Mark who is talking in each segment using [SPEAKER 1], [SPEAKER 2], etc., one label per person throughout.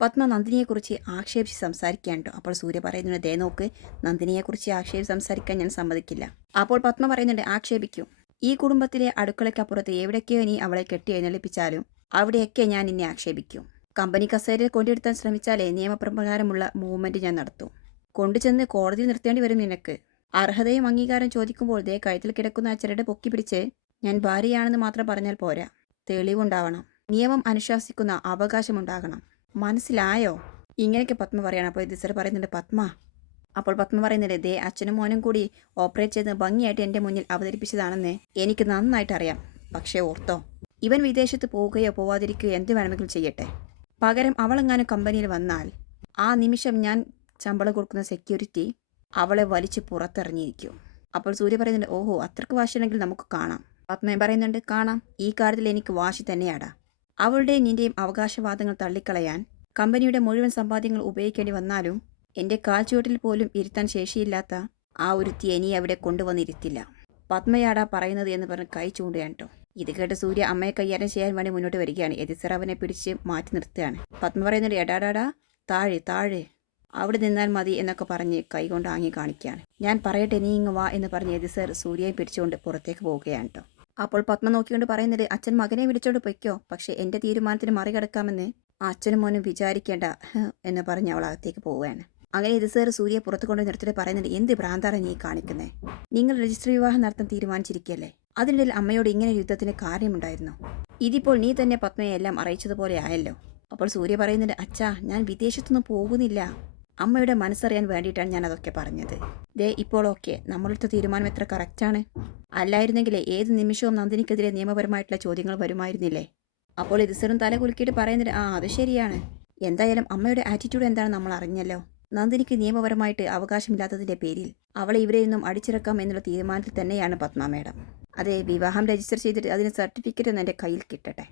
[SPEAKER 1] പത്മ നന്ദിനിയെക്കുറിച്ച് ആക്ഷേപിച്ച് സംസാരിക്കുകയാണ് കേട്ടോ അപ്പോൾ സൂര്യ പറയുന്നുണ്ട് ദേ നോക്ക് നന്ദിനിയെക്കുറിച്ച് ആക്ഷേപിച്ച് സംസാരിക്കാൻ ഞാൻ സമ്മതിക്കില്ല. അപ്പോൾ പത്മ പറയുന്നുണ്ട് ആക്ഷേപിക്കൂ. ഈ കുടുംബത്തിലെ അടുക്കളയ്ക്കപ്പുറത്ത് എവിടെയൊക്കെയോ ഇനി അവളെ കെട്ടി എഴുന്നള്ളിപ്പിച്ചാലും അവിടെയൊക്കെ ഞാൻ ഇനി ആക്ഷേപിക്കും. കമ്പനി കസേരയിൽ കൊണ്ടിരുത്താൻ ശ്രമിച്ചാലേ നിയമപ്രകാരമുള്ള മൂവ്മെന്റ് ഞാൻ നടത്തും. കൊണ്ടുചെന്ന് കോടതിയിൽ നിർത്തേണ്ടി വരും നിനക്ക്. അർഹതയും അംഗീകാരം ചോദിക്കുമ്പോൾ ദേ കഴുത്തിൽ കിടക്കുന്ന ആ ചരട് പൊക്കി പിടിച്ച് ഞാൻ ഭാര്യയാണെന്ന് മാത്രം പറഞ്ഞാൽ പോരാ. തെളിവുണ്ടാവണം. നിയമം അനുശാസിക്കുന്ന അവകാശമുണ്ടാകണം. മനസ്സിലായോ? ഇങ്ങനെയൊക്കെ പത്മ പറയണം. അപ്പോൾ ഇത് പറയുന്നുണ്ട് പത്മ. അപ്പോൾ പത്മ പറയുന്നുണ്ട് ദേ അച്ഛനും മോനും കൂടി ഓപ്പറേറ്റ് ചെയ്ത് ഭംഗിയായിട്ട് എന്റെ മുന്നിൽ അവതരിപ്പിച്ചതാണെന്ന് എനിക്ക് നന്നായിട്ട് അറിയാം. പക്ഷേ ഓർത്തോ ഇവൻ വിദേശത്ത് പോവുകയോ പോവാതിരിക്കുകയോ എന്ത് വേണമെങ്കിലും ചെയ്യട്ടെ. പകരം അവളെങ്ങാനും കമ്പനിയിൽ വന്നാൽ ആ നിമിഷം ഞാൻ ശമ്പളം കൊടുക്കുന്ന സെക്യൂരിറ്റി അവളെ വലിച്ച് പുറത്തിറങ്ങിയിരിക്കും. അപ്പോൾ സൂര്യ പറയുന്നുണ്ട് ഓഹോ അത്രയ്ക്ക് വാശിയുണ്ടെങ്കിൽ നമുക്ക് കാണാം. പത്മയും പറയുന്നുണ്ട് കാണാം. ഈ കാര്യത്തിൽ എനിക്ക് വാശി തന്നെയാടാ. അവളുടെയും നിന്റെയും അവകാശവാദങ്ങൾ തള്ളിക്കളയാൻ കമ്പനിയുടെ മുഴുവൻ സമ്പാദ്യങ്ങൾ ഉപയോഗിക്കേണ്ടി വന്നാലും എന്റെ കാൽച്ചുവട്ടിൽ പോലും ഇരുത്താൻ ശേഷിയില്ലാത്ത ആ ഒരുത്തി ഇനി അവിടെ കൊണ്ടുവന്നിരുത്തില്ല. പത്മയാടാ പറയുന്നത് എന്ന് പറഞ്ഞ് കൈ ചൂണ്ടുകയാണ് കേട്ടോ ഇത് കേട്ട് സൂര്യ അമ്മയെ കൈകാര്യം ചെയ്യാൻ വേണ്ടി മുന്നോട്ട് വരികയാണ്. എതിസർ അവനെ പിടിച്ച് മാറ്റി നിർത്തുകയാണ്. പത്മ പറയുന്നുണ്ട് എടാടാടാ താഴെ താഴെ. അവിടെ നിന്നാൽ മതി എന്നൊക്കെ പറഞ്ഞ് കൈകൊണ്ട് ആങ്ങി കാണിക്കുകയാണ്. ഞാൻ പറയട്ടെ നീ ഇങ്ങ് വാ എന്ന് പറഞ്ഞ് എതിസർ സൂര്യയെ പിടിച്ചുകൊണ്ട് പുറത്തേക്ക് പോവുകയാണ് കേട്ടോ അപ്പോൾ പത്മ നോക്കിക്കൊണ്ട് പറയുന്നത് അച്ഛൻ മകനെ വിളിച്ചോണ്ട് പൊയ്ക്കോ പക്ഷെ എന്റെ തീരുമാനത്തിന് മറികടക്കാമെന്ന് അച്ഛനും മോനും വിചാരിക്കേണ്ട എന്ന് പറഞ്ഞ് അവൾ അകത്തേക്ക് പോവുകയാണ്. അങ്ങനെ ഇത് സാർ സൂര്യ പുറത്തു കൊണ്ട് നിർത്തിട്ട് പറയുന്നുണ്ട് എന്ത് ഭ്രാന്താണ് നീ കാണിക്കുന്നത് നിങ്ങൾ രജിസ്റ്റർ വിവാഹം നടത്താൻ തീരുമാനിച്ചിരിക്കുകയല്ലേ അതിനിടയിൽ അമ്മയോട് ഇങ്ങനെ യുദ്ധത്തിന് കാര്യമുണ്ടായിരുന്നു. ഇതിപ്പോൾ നീ തന്നെ പത്മയെ എല്ലാം അറിയിച്ചതുപോലെ ആയല്ലോ. അപ്പോൾ സൂര്യ പറയുന്നുണ്ട് അച്ഛാ ഞാൻ വിദേശത്തൊന്നും പോകുന്നില്ല. അമ്മയുടെ മനസ്സറിയാൻ വേണ്ടിയിട്ടാണ് ഞാൻ അതൊക്കെ പറഞ്ഞത്. ദേ ഇപ്പോൾ ഓക്കെ. നമ്മളെടുത്ത തീരുമാനം എത്ര കറക്റ്റാണ് അല്ലായിരുന്നെങ്കിൽ ഏത് നിമിഷവും നന്ദിനിക്കെതിരെ നിയമപരമായിട്ടുള്ള ചോദ്യങ്ങൾ വരുമായിരുന്നില്ലേ? അപ്പോൾ ഇതിസറും തല കുലുക്കിയിട്ട് പറയുന്നത് ആ അത് ശരിയാണ്. എന്തായാലും അമ്മയുടെ ആറ്റിറ്റ്യൂഡ് എന്താണെന്ന് നമ്മൾ അറിഞ്ഞല്ലോ. നന്ദിനിക്ക് നിയമപരമായിട്ട് അവകാശമില്ലാത്തതിന്റെ പേരിൽ അവളെ ഇവരെ നിന്നും അടിച്ചിറക്കാം എന്നുള്ള തീരുമാനത്തിൽ തന്നെയാണ് പത്മ മേഡം അതെ വിവാഹം രജിസ്റ്റർ ചെയ്തിട്ട് അതിന് സർട്ടിഫിക്കറ്റ് ഒന്ന് എന്റെ കയ്യിൽ കിട്ടട്ടെ.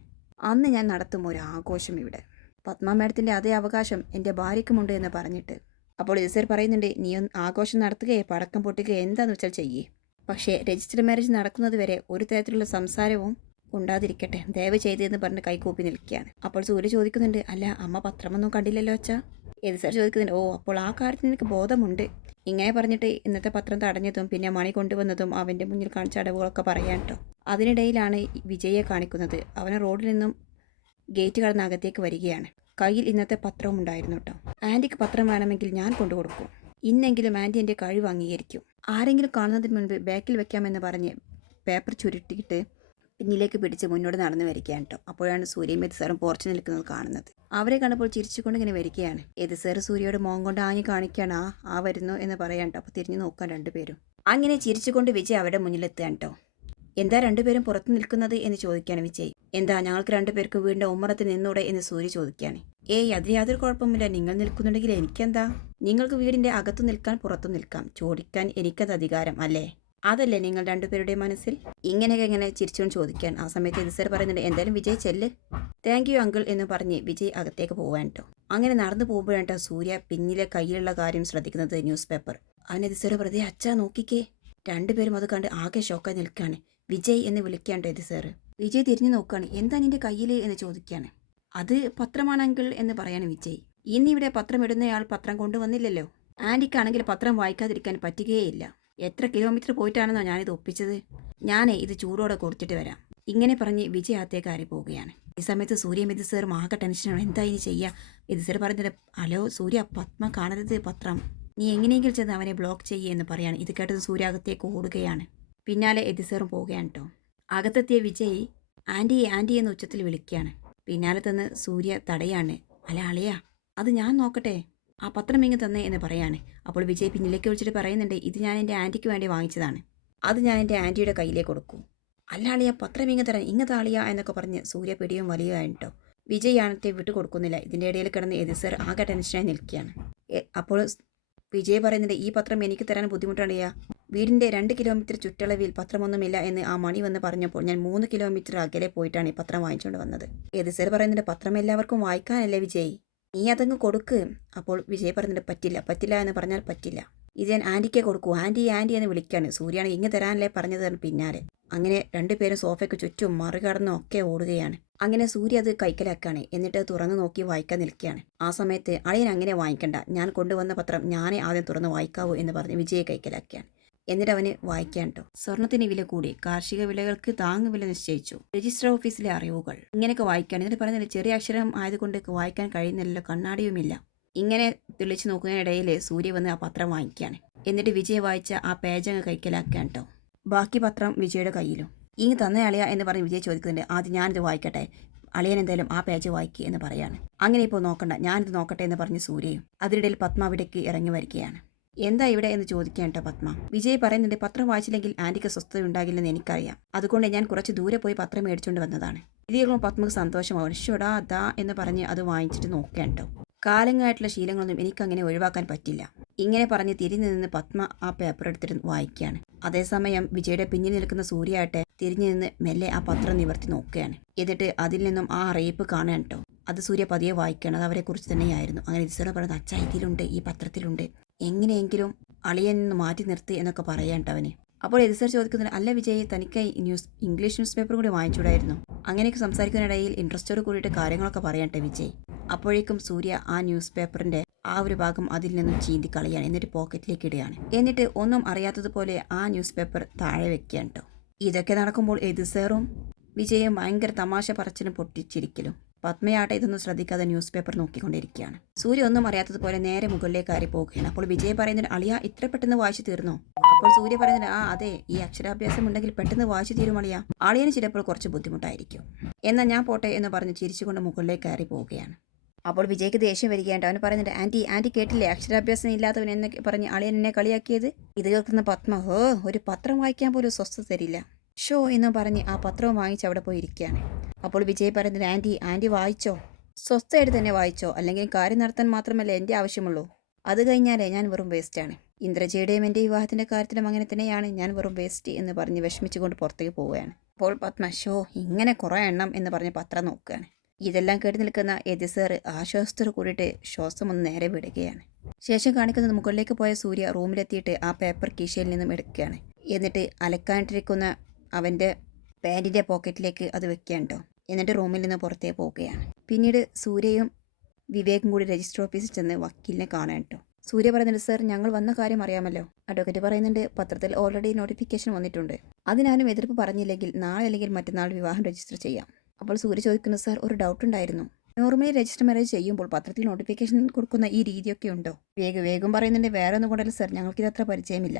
[SPEAKER 1] അന്ന് ഞാൻ നടത്തും ഒരു ആഘോഷം ഇവിടെ. പത്മ മാഡത്തിന്റെ അതേ അവകാശം എന്റെ ഭാര്യയ്ക്കുമുണ്ട് എന്ന് പറഞ്ഞിട്ട്. അപ്പോൾ ഇസർ പറയുന്നുണ്ട് നീ ഒന്ന് ആഘോഷം നടത്തുകയോ പടക്കം പൊട്ടുകയോ എന്താന്ന് വെച്ചാൽ ചെയ്യേ. പക്ഷേ രജിസ്റ്റർ മാരേജ് നടക്കുന്നത് വരെ ഒരു തരത്തിലുള്ള സംസാരവും ഉണ്ടാതിരിക്കട്ടെ. ദയവ് ചെയ്തതെന്ന് പറഞ്ഞ് കൈകൂപ്പി നിൽക്കുകയാണ്. അപ്പോൾ സൂര്യ ചോദിക്കുന്നുണ്ട് അല്ല അമ്മ പത്രമൊന്നും കണ്ടില്ലല്ലോ അച്ഛാ? ഏത് സാർ ചോദിക്കുന്നുണ്ട് ഓ അപ്പോൾ ആ കാര്യത്തിൽ നിനക്ക് ബോധമുണ്ട്? ഇങ്ങനെ പറഞ്ഞിട്ട് ഇന്നത്തെ പത്രം തടഞ്ഞതും പിന്നെ മണി കൊണ്ടുവന്നതും അവന്റെ മുന്നിൽ കാണിച്ച അടവുകളൊക്കെ പറയാൻ കേട്ടോ അതിനിടയിലാണ് വിജയെ കാണിക്കുന്നത്. അവനെ റോഡിൽ നിന്നും ഗേറ്റ് കടന്ന് അകത്തേക്ക് വരികയാണ്. കയ്യിൽ ഇന്നത്തെ പത്രവും ഉണ്ടായിരുന്നു കേട്ടോ ആന്റിക്ക് പത്രം വേണമെങ്കിൽ ഞാൻ കൊണ്ടു കൊടുക്കും. ഇന്നെങ്കിലും ആന്റി എന്റെ കഴിവ് അംഗീകരിക്കും. ആരെങ്കിലും കാണുന്നതിന് മുൻപ് ബാക്കിൽ വെക്കാമെന്ന് പറഞ്ഞ് പേപ്പർ ചുരുട്ടിയിട്ട് പിന്നിലേക്ക് പിടിച്ച് മുന്നോട്ട് നടന്നു വരികയാണ് കേട്ടോ അപ്പോഴാണ് സൂര്യമേത് സാറും പോർച്ച് നിൽക്കുന്നത് കാണുന്നത്. അവരെ കണ്ടപ്പോൾ ചിരിച്ചുകൊണ്ട് ഇങ്ങനെ വരികയാണ്. ഏത് സാറ് സൂര്യയോട് മോൻ കൊണ്ട് ആങ്ങി കാണിക്കുകയാണ് ആ ആ വരുന്നു എന്ന് പറയാൻ കേട്ടോ അപ്പോൾ തിരിഞ്ഞു നോക്കാൻ രണ്ടുപേരും അങ്ങനെ ചിരിച്ചുകൊണ്ട് വിജയ് അവരുടെ മുന്നിലെത്തുകയാണ് കേട്ടോ എന്താ രണ്ടുപേരും പുറത്ത് നിൽക്കുന്നത് എന്ന് ചോദിക്കുകയാണ് വിജയ്. എന്താ ഞങ്ങൾക്ക് രണ്ടുപേർക്ക് വീണ്ടും ഉമ്മറത്ത് നിന്നൂടെ എന്ന് സൂര്യ ചോദിക്കുകയാണ്. ഏയ് അതിന് യാതൊരു കുഴപ്പമില്ല നിങ്ങൾ നിൽക്കുന്നുണ്ടെങ്കിൽ എനിക്കെന്താ? നിങ്ങൾക്ക് വീടിന്റെ അകത്തു നിൽക്കാൻ പുറത്തു നിൽക്കാം. ചോദിക്കാൻ എനിക്കത് അധികാരം അല്ലേ? അതല്ലേ നിങ്ങൾ രണ്ടുപേരുടെ മനസ്സിൽ? ഇങ്ങനെയൊക്കെ എങ്ങനെ ചിരിച്ചുകൊണ്ട് ചോദിക്കാൻ ആ സമയത്ത് ഇതിസർ പറയുന്നുണ്ട്? എന്തായാലും വിജയ് ചെല്ല്. താങ്ക് യു അങ്കിൾ എന്ന് പറഞ്ഞ് വിജയ് അകത്തേക്ക് പോവാൻ കേട്ടോ അങ്ങനെ നടന്നു പോകുമ്പോഴാണ് കേട്ടോ സൂര്യ പിന്നിലെ കയ്യിലുള്ള കാര്യം ശ്രദ്ധിക്കുന്നത് ന്യൂസ് പേപ്പർ. അവൻ ഇതിസർ വെറുതെ അച്ഛാ നോക്കിക്കേ. രണ്ടുപേരും അത് കണ്ട് ആകെ ഷോക്കായി നിൽക്കുകയാണ്. വിജയ് എന്ന് വിളിക്കാൻ ഇത് സാറ്? വിജയ് തിരിഞ്ഞു നോക്കുകയാണ് എന്താ നിന്റെ കയ്യിൽ എന്ന് ചോദിക്കുകയാണ് അത് പത്രമാണെങ്കിൽ എന്ന് പറയാണ് വിജയ്. ഇന്നിവിടെ പത്രം ഇടുന്നയാൾ പത്രം കൊണ്ടുവന്നില്ലല്ലോ. ആന്റിക്കാണെങ്കിൽ പത്രം വായിക്കാതിരിക്കാൻ പറ്റുകയേയില്ല. എത്ര കിലോമീറ്റർ പോയിട്ടാണെന്നോ ഞാനിത് ഒപ്പിച്ചത്. ഞാനേ ഇത് ചൂടോടെ കൊടുത്തിട്ട് വരാം. ഇങ്ങനെ പറഞ്ഞ് വിജയ് അകത്തേക്ക് കയറി പോവുകയാണ്. ഈ സമയത്ത് സൂര്യ മിത് സാർ ടെൻഷനാണ് എന്താ ഇനി ചെയ്യുക മിഥു സാർ പറഞ്ഞത് ഹലോ സൂര്യ പത്മ കാണരുത് പത്രം. നീ എങ്ങനെയെങ്കിലും ചെന്ന് അവനെ ബ്ലോക്ക് ചെയ്യുക എന്ന് പറയാണ്. ഇത് കേട്ടത് സൂര്യ അകത്തേക്ക് ഓടുകയാണ്. പിന്നാലെ എതിസേറും പോവുകയാണ് കേട്ടോ അകത്തെത്തിയ വിജയ് ആന്റി ആന്റി എന്ന് ഉച്ചത്തിൽ വിളിക്കുകയാണ്. പിന്നാലെ തന്ന് സൂര്യ തടയാണ് അല്ല അളിയാ അത് ഞാൻ നോക്കട്ടെ ആ പത്രം ഇങ്ങ് തന്നേ എന്ന് പറയാണ്. അപ്പോൾ വിജയ് പിന്നിലേക്ക് വിളിച്ചിട്ട് പറയുന്നുണ്ട് ഇത് ഞാൻ എന്റെ ആന്റിക്ക് വേണ്ടി വാങ്ങിച്ചതാണ്. അത് ഞാൻ എന്റെ ആന്റിയുടെ കയ്യിലേക്ക് കൊടുക്കും. അല്ല അളിയ പത്രം ഇങ്ങ് തരാൻ ഇങ്ങ് താളിയ എന്നൊക്കെ പറഞ്ഞ് സൂര്യ പിടിയും വലിയതാണ് കേട്ടോ. വിജയ് ആണത്തെ വിട്ടു കൊടുക്കുന്നില്ല. ഇതിന്റെ ഇടയിൽ കിടന്ന് എതിസർ ആകെ ടെൻഷനായി നിൽക്കുകയാണ്. അപ്പോൾ വിജയ് പറയുന്നുണ്ട് ഈ പത്രം എനിക്ക് തരാൻ ബുദ്ധിമുട്ടാണിയാ വീടിന്റെ രണ്ട് കിലോമീറ്റർ ചുറ്റളവിൽ പത്രമൊന്നുമില്ല എന്ന് ആ മണി വന്ന് പറഞ്ഞപ്പോൾ ഞാൻ മൂന്ന് കിലോമീറ്റർ അകലെ പോയിട്ടാണ് ഈ പത്രം വാങ്ങിച്ചുകൊണ്ട് വന്നത്. ഏത് സർ പറയുന്നുണ്ട് പത്രം എല്ലാവർക്കും വായിക്കാനല്ലേ വിജയ്? നീ അതങ്ങ് കൊടുക്ക്. അപ്പോൾ വിജയ് പറയുന്നുണ്ട് പറ്റില്ല പറ്റില്ല എന്ന് പറഞ്ഞാൽ പറ്റില്ല. ഇത് ഞാൻ ആന്റിക്ക് കൊടുക്കൂ. ആന്റി ആന്റി എന്ന് വിളിക്കാണ്. സൂര്യാണ് ഇങ്ങ് തരാനല്ലേ പറഞ്ഞത് പിന്നാലെ. അങ്ങനെ രണ്ടുപേരും സോഫയ്ക്ക് ചുറ്റും മറികടന്നും ഒക്കെ ഓടുകയാണ്. അങ്ങനെ സൂര്യ അത് കൈക്കലാക്കാണ്. എന്നിട്ട് തുറന്നു നോക്കി വായിക്കാൻ നിൽക്കുകയാണ്. ആ സമയത്ത് അളിയൻ അങ്ങനെ വാങ്ങിക്കണ്ട ഞാൻ കൊണ്ടുവന്ന പത്രം ഞാനേ ആദ്യം തുറന്ന് വായിക്കാവൂ എന്ന് പറഞ്ഞ് വിജയെ കൈക്കലാക്കിയാണ് എന്നിട്ട് അവന് വായിക്കാൻ കേട്ടോ സ്വർണത്തിന് വില കൂടി. കാർഷിക വിലകൾക്ക് താങ്ങുവില നിശ്ചയിച്ചു. രജിസ്റ്റർ ഓഫീസിലെ അറിവുകൾ. ഇങ്ങനെയൊക്കെ വായിക്കാൻ. എന്നിട്ട് പറയുന്നത് ചെറിയ അക്ഷരം ആയതുകൊണ്ട് വായിക്കാൻ കഴിയുന്നില്ലല്ലോ. കണ്ണാടിയുമില്ല. ഇങ്ങനെ തെളിച്ചു നോക്കുന്നതിനിടയിൽ സൂര്യ വന്ന് ആ പത്രം വാങ്ങിക്കുകയാണ് എന്നിട്ട് വിജയ് വായിച്ച ആ പേജ് അങ്ങ് കൈക്കലാക്കാൻ കേട്ടോ ബാക്കി പത്രം വിജയുടെ കയ്യിലും. ഇങ്ങ് തന്നെ അളിയ എന്ന് പറഞ്ഞ് വിജയ് ചോദിക്കുന്നുണ്ട്. ആദ്യം ഞാനിത് വായിക്കട്ടെ. അളിയൻ എന്തായാലും ആ പേജ് വായിക്കുക എന്ന് പറയാണ്. അങ്ങനെ ഇപ്പോൾ നോക്കണ്ട. ഞാനിത് നോക്കട്ടെ എന്ന് പറഞ്ഞ് സൂര്യയും അതിനിടയിൽ പത്മാവിടയ്ക്ക് ഇറങ്ങി വരികയാണ്. എന്താ ഇവിടെ എന്ന് ചോദിക്കാൻ കേട്ടോ പത്മ. വിജയ് പറയുന്നുണ്ട് പത്രം വായിച്ചില്ലെങ്കിൽ ആന്റിക്ക് സ്വസ്ഥത ഉണ്ടാകില്ലെന്ന് എനിക്കറിയാം. അതുകൊണ്ട് ഞാൻ കുറച്ച് ദൂരെ പോയി പത്രം മേടിച്ചുകൊണ്ട് വന്നതാണ്. ഇത് കേൾക്കുമ്പോൾ പത്മക്ക് സന്തോഷമാവും ഷോടാ ദാ എന്ന് പറഞ്ഞ് അത് വാങ്ങിച്ചിട്ട് നോക്കാൻ കേട്ടോ കാലങ്ങളായിട്ടുള്ള ശീലങ്ങളൊന്നും എനിക്കങ്ങനെ ഒഴിവാക്കാൻ പറ്റില്ല. ഇങ്ങനെ പറഞ്ഞ് തിരിഞ്ഞു നിന്ന് പത്മ ആ പേപ്പർ എടുത്തിട്ട് വായിക്കുകയാണ് അതേസമയം വിജയുടെ പിന്നിൽ നിൽക്കുന്ന സൂര്യയാട്ടെ തിരിഞ്ഞു നിന്ന് മെല്ലെ ആ പത്രം നിവർത്തി നോക്കുകയാണ്. എന്നിട്ട് അതിൽ നിന്നും ആ അറിയിപ്പ് കാണാൻ കേട്ടോ അത് സൂര്യ പതിയെ വായിക്കുകയാണ് അത് അവരെ കുറിച്ച് തന്നെയായിരുന്നു. അങ്ങനെ ഇതിസോടെ പറയുന്നത് അച്ഛ ഇതിലുണ്ട് ഈ പത്രത്തിലുണ്ട്. എങ്ങനെയെങ്കിലും അളിയൻ നിന്ന് മാറ്റി നിർത്തി എന്നൊക്കെ കേട്ടോ അപ്പോൾ എതിസർ ചോദിക്കുന്നത് അല്ല വിജയ് തനിക്ക് ന്യൂസ് ഇംഗ്ലീഷ് ന്യൂസ് പേപ്പർ കൂടി വാങ്ങിച്ചൂടായിരുന്നു അങ്ങനെയൊക്കെ സംസാരിക്കുന്നതിനിടയിൽ ഇൻട്രസ്റ്റോട് കൂടിയിട്ട് കാര്യങ്ങളൊക്കെ പറയട്ടെ വിജയ്. അപ്പോഴേക്കും സൂര്യ ആ ന്യൂസ് പേപ്പറിന്റെ ആ ഒരു ഭാഗം അതിൽ നിന്നും ചീന്തി കളയാണ് എന്നിട്ട് പോക്കറ്റിലേക്ക് ഇടുകയാണ്. എന്നിട്ട് ഒന്നും അറിയാത്തതുപോലെ ആ ന്യൂസ് പേപ്പർ താഴെ വെക്കുകയാണ് കേട്ടോ. ഇതൊക്കെ നടക്കുമ്പോൾ എതിസേറും വിജയും ഭയങ്കര തമാശ പറച്ചിലും പൊട്ടിച്ചിരിക്കലും. പത്മയാട്ടെ ഇതൊന്നും ശ്രദ്ധിക്കാതെ ന്യൂസ് പേപ്പർ നോക്കിക്കൊണ്ടിരിക്കുകയാണ്. സൂര്യ ഒന്നും അറിയാത്തതുപോലെ നേരെ മുകളിലേക്ക് കയറി പോകുകയാണ്. അപ്പോൾ വിജയ് പറയുന്നത് അളിയ ഇത്ര പെട്ടെന്ന് വായിച്ചു തീർന്നോ? അപ്പോൾ സൂര്യ പറയുന്നത് ആ അതെ ഈ അക്ഷരാഭ്യാസം ഉണ്ടെങ്കിൽ പെട്ടെന്ന് വായിച്ചു തീരും അളിയ. അളിയന് ചിലപ്പോൾ കുറച്ച് ബുദ്ധിമുട്ടായിരിക്കും. എന്നാൽ ഞാൻ പോട്ടെ എന്ന് പറഞ്ഞ് ചിരിച്ചുകൊണ്ട് മുകളിലേക്ക് കയറി പോവുകയാണ് അപ്പോൾ വിജയ്ക്ക് ദേഷ്യം വരികയാണ് അവൻ പറയുന്നുണ്ട് ആന്റി ആന്റി കേട്ടില്ലേ? അക്ഷരാഭ്യാസം ഇല്ലാത്തവൻ എന്നൊക്കെ പറഞ്ഞ് അളിയൻ എന്നെ കളിയാക്കിയത്? ഇത് കേൾക്കുന്ന പത്മ ഹോ ഒരു പത്രം വായിക്കാൻ പോലും സ്വസ്ഥത തരില്ല. ഷോ എന്ന് പറഞ്ഞ് ആ പത്രവും വാങ്ങിച്ച് അവിടെ പോയി ഇരിക്കുകയാണ്. അപ്പോൾ വിജയ് പറയുന്നത് ആന്റി ആന്റി വായിച്ചോ? സ്വസ്ഥമായിട്ട് തന്നെ വായിച്ചോ? അല്ലെങ്കിൽ കാര്യം നടത്താൻ മാത്രമല്ല എന്റെ ആവശ്യമുള്ളൂ? അത് കഴിഞ്ഞാലേ ഞാൻ വെറും വേസ്റ്റാണ് ഇന്ദ്രജയുടെയും എന്റെ വിവാഹത്തിന്റെ കാര്യത്തിലും അങ്ങനെ തന്നെയാണ് ഞാൻ വെറും വേസ്റ്റ് എന്ന് പറഞ്ഞ് വിഷമിച്ചുകൊണ്ട് പുറത്തേക്ക് പോവുകയാണ്. അപ്പോൾ പത്മ ഷോ ഇങ്ങനെ കുറേ എണ്ണം എന്ന് പറഞ്ഞ് പത്രം നോക്കുകയാണ്. ഇതെല്ലാം കേട്ട് നിൽക്കുന്ന എതിസർ ആശ്വാസത്തോട് കൂടിയിട്ട് ശ്വാസം ഒന്ന് നേരെ വിടുകയാണ്. ശേഷം കാണിക്കുന്നത് മുകളിലേക്ക് പോയ സൂര്യ റൂമിലെത്തിയിട്ട് ആ പേപ്പർ കീശയിൽ നിന്നും എടുക്കുകയാണ്. എന്നിട്ട് അലക്കാനിട്ടിരിക്കുന്ന അവന്റെ പാന്റിന്റെ പോക്കറ്റിലേക്ക് അത് വെക്കുകയാണ് എന്നിട്ട് റൂമിൽ നിന്ന് പുറത്തേ പോവുകയാണ്. പിന്നീട് സൂര്യയും വിവേകും കൂടി രജിസ്റ്റർ ഓഫീസിൽ ചെന്ന് വക്കീലിനെ കാണാൻ കേട്ടോ സൂര്യ പറയുന്നുണ്ട് സർ ഞങ്ങൾ വന്ന കാര്യം അറിയാമല്ലോ. അഡ്വക്കേറ്റ് പറയുന്നുണ്ട് പത്രത്തിൽ ഓൾറെഡി നോട്ടിഫിക്കേഷൻ വന്നിട്ടുണ്ട്. അതിനാരും എതിർപ്പ് പറഞ്ഞില്ലെങ്കിൽ നാളെ അല്ലെങ്കിൽ മറ്റന്നാൾ വിവാഹം രജിസ്റ്റർ ചെയ്യാം. അപ്പോൾ സൂര്യ ചോദിക്കുന്നു സർ ഒരു ഡൗട്ട് ഉണ്ടായിരുന്നു. നോർമലി രജിസ്റ്റർ മാരേജ് ചെയ്യുമ്പോൾ പത്രത്തിൽ നോട്ടിഫിക്കേഷൻ കൊടുക്കുന്ന ഈ രീതിയൊക്കെ ഉണ്ടോ? വേഗം വേഗം പറയുന്നുണ്ട് വേറെ ഒന്നും കൊണ്ടല്ല സർ. ഞങ്ങൾക്കിത് അത്ര പരിചയമില്ല.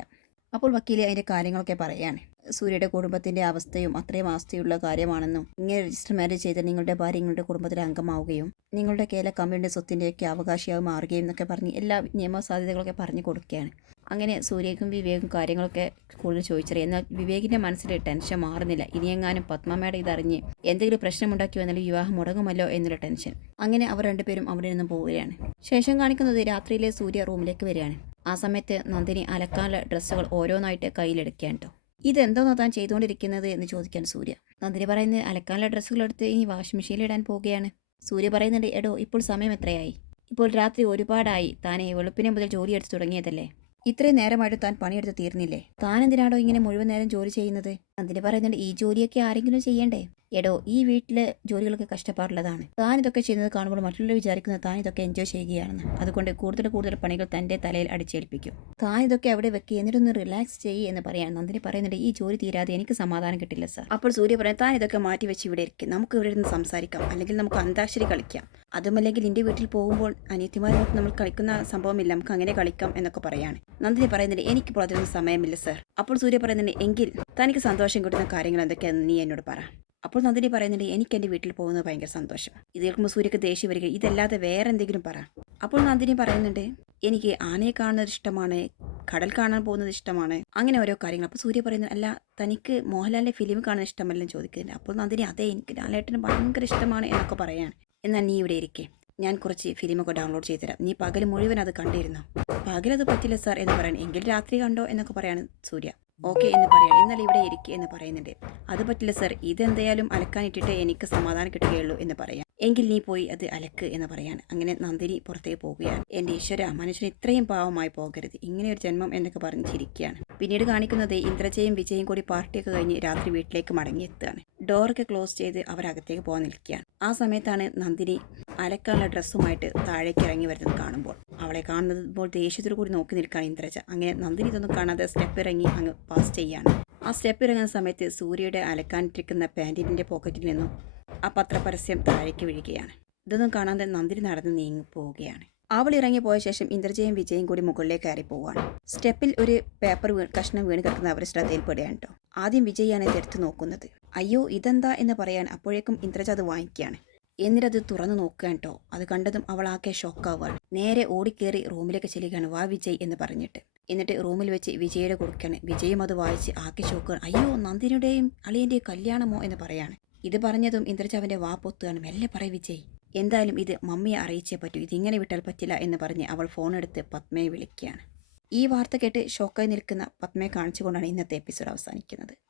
[SPEAKER 1] അപ്പോൾ വക്കീൽ അതിന്റെ കാര്യങ്ങളൊക്കെ പറയുകയാണ്. സൂര്യയുടെ കുടുംബത്തിന്റെ അവസ്ഥയും അത്രയും ആസ്തിയുള്ള കാര്യമാണെന്നും ഇങ്ങനെ രജിസ്റ്റർ മാരേജ് ചെയ്ത് നിങ്ങളുടെ ഭാര്യ നിങ്ങളുടെ കുടുംബത്തിലെ അംഗമാവുകയും നിങ്ങളുടെ കേല കമ്പനിയുടെ സ്വത്തിന്റെയൊക്കെ അവകാശിയായി മാറുകയും എന്നൊക്കെ പറഞ്ഞ് എല്ലാ നിയമസാധ്യതകളൊക്കെ പറഞ്ഞു കൊടുക്കുകയാണ്. അങ്ങനെ സൂര്യക്കും വിവേകും കാര്യങ്ങളൊക്കെ കൂടുതൽ ചോദിച്ചറിയാം. എന്നാൽ വിവേകിന്റെ മനസ്സിൽ ടെൻഷൻ മാറുന്നില്ല. ഇനിയെങ്ങാനും പത്മമ്മയുടെ ഇതറിഞ്ഞ് എന്തെങ്കിലും പ്രശ്നമുണ്ടാക്കി വന്നാൽ വിവാഹം മുടങ്ങുമല്ലോ എന്നുള്ള ടെൻഷൻ അങ്ങനെ അവർ രണ്ടുപേരും അവിടെ നിന്ന് പോവുകയാണ്. ശേഷം കാണിക്കുന്നത് രാത്രിയിലെ സൂര്യ റൂമിലേക്ക് വരികയാണ്. ആ സമയത്ത് നന്ദിനി അലക്കാനുള്ള ഡ്രസ്സുകൾ ഓരോന്നായിട്ട് കയ്യിലെടുക്കുകയാണ് കേട്ടോ ഇതെന്തോന്നാ താൻ ചെയ്തുകൊണ്ടിരിക്കുന്നത് എന്ന് ചോദിക്കാൻ സൂര്യ. നന്ദിനി പറയുന്നത് അലക്കാനുള്ള ഡ്രസ്സുകൾ എടുത്ത് ഇനി വാഷിംഗ് മെഷീനിൽ ഇടാൻ പോവുകയാണ്. സൂര്യ പറയുന്നുണ്ട് എടോ ഇപ്പോൾ സമയം എത്രയായി? ഇപ്പോൾ രാത്രി ഒരുപാടായി. താനെ വെളുപ്പിനെ മുതൽ ജോലി എടുത്ത് തുടങ്ങിയതല്ലേ? ഇത്രയും നേരമായിട്ട് താൻ പണിയെടുത്ത് തീർന്നില്ലേ? താൻ എന്തിനാണോ ഇങ്ങനെ മുഴുവൻ നേരം ജോലി ചെയ്യുന്നത്? നന്ദിനി പറയുന്നുണ്ട് ഈ ജോലിയൊക്കെ ആരെങ്കിലും ചെയ്യണ്ടേ? എടോ ഈ വീട്ടിലെ ജോലികളൊക്കെ കഷ്ടപ്പാടുള്ളതാണ്. താൻ ഇതൊക്കെ ചെയ്യുന്നത് കാണുമ്പോൾ മറ്റുള്ളവർ വിചാരിക്കുന്നത് താൻ ഇതൊക്കെ എൻജോയ് ചെയ്യുകയാണെന്ന്. അതുകൊണ്ട് കൂടുതൽ കൂടുതൽ പണികൾ തന്റെ തലയിൽ അടിച്ചേൽപ്പിക്കും. താൻ ഇതൊക്കെ അവിടെ വെക്കുക എന്നിട്ടൊന്ന് റിലാക്സ് ചെയ്യ് എന്ന് പറയാൻ നന്ദിനി പറയുന്നുണ്ട് ഈ ജോലി തീരാതെ എനിക്ക് സമാധാനം കിട്ടില്ല സാർ അപ്പോൾ സൂര്യ പറയാം താൻ ഇതൊക്കെ മാറ്റി വെച്ച് ഇവിടെ ഇരിക്കും. നമുക്ക് ഇവിടെ ഇരുന്ന് സംസാരിക്കാം. അല്ലെങ്കിൽ നമുക്ക് അന്താക്ഷരി കളിക്കാം. അതുമല്ലെങ്കിൽ എന്റെ വീട്ടിൽ പോകുമ്പോൾ അനിയത്തിമാരുമായിട്ട് നമ്മൾ കളിക്കുന്ന സംഭവമില്ല. നമുക്ക് അങ്ങനെ കളിക്കാം എന്നൊക്കെ പറയാണ്. നന്ദിനി പറയുന്നുണ്ട് എനിക്കിപ്പോൾ അതിനൊന്നും സമയമില്ല സാർ അപ്പോൾ സൂര്യ പറയുന്നുണ്ട് എങ്കിൽ തനിക്ക് സന്തോഷം കിട്ടുന്ന കാര്യങ്ങൾ എന്തൊക്കെയാണെന്ന് നീ എന്നോട് പറ. അപ്പോൾ നന്ദിനി പറയുന്നുണ്ട് എനിക്ക് എന്റെ വീട്ടിൽ പോകുന്നത് ഭയങ്കര സന്തോഷം. ഇത് കേൾക്കുമ്പോൾ സൂര്യക്ക് ദേഷ്യം വരിക ഇതല്ലാതെ വേറെ എന്തെങ്കിലും പറ. അപ്പോൾ നന്ദിനി പറയുന്നുണ്ട് എനിക്ക് ആനയെ കാണുന്നത് ഇഷ്ടമാണ് കടൽ കാണാൻ പോകുന്നത് ഇഷ്ടമാണ് അങ്ങനെ ഓരോ കാര്യങ്ങൾ. അപ്പോൾ സൂര്യ പറയുന്നു അല്ല തനിക്ക് മോഹൻലാലിന്റെ ഫിലിം കാണാൻ ഇഷ്ടമല്ലെന്ന് ചോദിക്കുന്നുണ്ട്. അപ്പോൾ നന്ദിനി അതെ എനിക്ക് ലാലേട്ടന് ഭയങ്കര ഇഷ്ടമാണ് എന്നൊക്കെ പറയാണ്. എന്നാൽ നീ ഇവിടെ ഇരിക്കേ. ഞാൻ കുറച്ച് ഫിലിമൊക്കെ ഡൗൺലോഡ് ചെയ്തുതരാം. നീ പകൽ മുഴുവൻ അത് കണ്ടിരുന്നു? പകലത് പറ്റില്ല സാർ എന്ന് പറയാൻ എങ്കിൽ രാത്രി കണ്ടോ എന്നൊക്കെ പറയാണ് സൂര്യ. ഓക്കെ എന്ന് പറയാം. എന്നാൽ ഇവിടെ ഇരിക്കുക എന്ന് പറയുന്നുണ്ട്. അത് പറ്റില്ല സർ. ഇതെന്തായാലും അലക്കാനിട്ടിട്ട് എനിക്ക് സമാധാനം കിട്ടുകയുള്ളൂ എന്ന് പറയാം. എങ്കിൽ നീ പോയി അത് അലക്ക് എന്ന് പറയാണ്. അങ്ങനെ നന്ദിനി പുറത്തേക്ക് പോവുകയാണ്. എന്റെ ഈശ്വര മനുഷ്യൻ ഇത്രയും പാവമായി പോകരുത്. ഇങ്ങനെ ഒരു ജന്മം എന്നൊക്കെ പറഞ്ഞ് ചിരിക്കുകയാണ്. പിന്നീട് കാണിക്കുന്നത് ഇന്ദ്രജയും വിജയും കൂടി പാർട്ടിയൊക്കെ കഴിഞ്ഞ് രാത്രി വീട്ടിലേക്ക് മടങ്ങിയെത്തുകയാണ്. ഡോറൊക്കെ ക്ലോസ് ചെയ്ത് അവരകത്തേക്ക് പോകാൻ നിൽക്കുകയാണ്. ആ സമയത്താണ് നന്ദിനി അലക്കാനുള്ള ഡ്രസ്സുമായിട്ട് താഴേക്ക് ഇറങ്ങി വരുന്നത് കാണുമ്പോൾ. അവളെ കാണുന്നത് ഇപ്പോൾ ദേഷ്യത്തോടു കൂടി നോക്കി നിൽക്കുകയാണ് ഇന്ദ്രജ. അങ്ങനെ നന്ദിനി ഇതൊന്നും കാണാതെ സ്റ്റെപ്പ് ഇറങ്ങി അങ്ങ് പാസ് ചെയ്യാണ് ആ സ്റ്റെപ്പ് ഇറങ്ങുന്ന സമയത്ത് സൂര്യയുടെ അലക്കാനിട്ടിരിക്കുന്ന പാന്റിന്റെ പോക്കറ്റിൽ നിന്നും ആ പത്രപരസ്യം താഴേക്ക് വീഴുകയാണ്. ഇതൊന്നും കാണാതെ നന്ദിരി നടന്ന് നീങ്ങി പോവുകയാണ്. അവൾ ഇറങ്ങി പോയ ശേഷം ഇന്ദ്രജയും വിജയും കൂടി മുകളിലേക്ക് കയറി പോവുകയാണ്. സ്റ്റെപ്പിൽ ഒരു പേപ്പർ കഷ്ണം വീണ് കിടക്കുന്ന അവർ ശ്രദ്ധയിൽപ്പെടുകയാണ് കേട്ടോ ആദ്യം വിജയാണ് ഇതെടുത്ത് നോക്കുന്നത്. അയ്യോ ഇതെന്താ എന്ന് പറയാൻ അപ്പോഴേക്കും ഇന്ദ്രജ അത് വാങ്ങിക്കുകയാണ്. എന്നിട്ടത് തുറന്നു നോക്കുകയാണ് കേട്ടോ അത് കണ്ടതും അവൾ ആകെ ഷോക്കാവുകയാണ് നേരെ ഓടിക്കേറി റൂമിലേക്ക് ചെല്ലുകയാണ് വാ വിജയ് എന്ന് പറഞ്ഞിട്ട്. എന്നിട്ട് റൂമിൽ വെച്ച് വിജയുടെ കൊടുക്കുകയാണ് വിജയും അത് വായിച്ച് ആക്കി ചോക്കുകയാണ് അയ്യോ നന്ദിനിയുടെയും അളിയന്റെയും കല്യാണമോ? എന്ന് പറയാണ്. ഇത് പറഞ്ഞതും ഇന്ദ്രജ അവന്റെ വാ പൊത്തുകയാണ് മെല്ലെ പറയും വിജയ്. എന്തായാലും ഇത് മമ്മിയെ അറിയിച്ചേ പറ്റൂ. ഇതിങ്ങനെ വിട്ടാൽ പറ്റില്ല എന്ന് പറഞ്ഞ് അവൾ ഫോണെടുത്ത് പത്മയെ വിളിക്കുകയാണ്. ഈ വാർത്ത കേട്ട് ഷോക്കായി നിൽക്കുന്ന പത്മയെ കാണിച്ചുകൊണ്ടാണ് ഇന്നത്തെ എപ്പിസോഡ് അവസാനിക്കുന്നത്.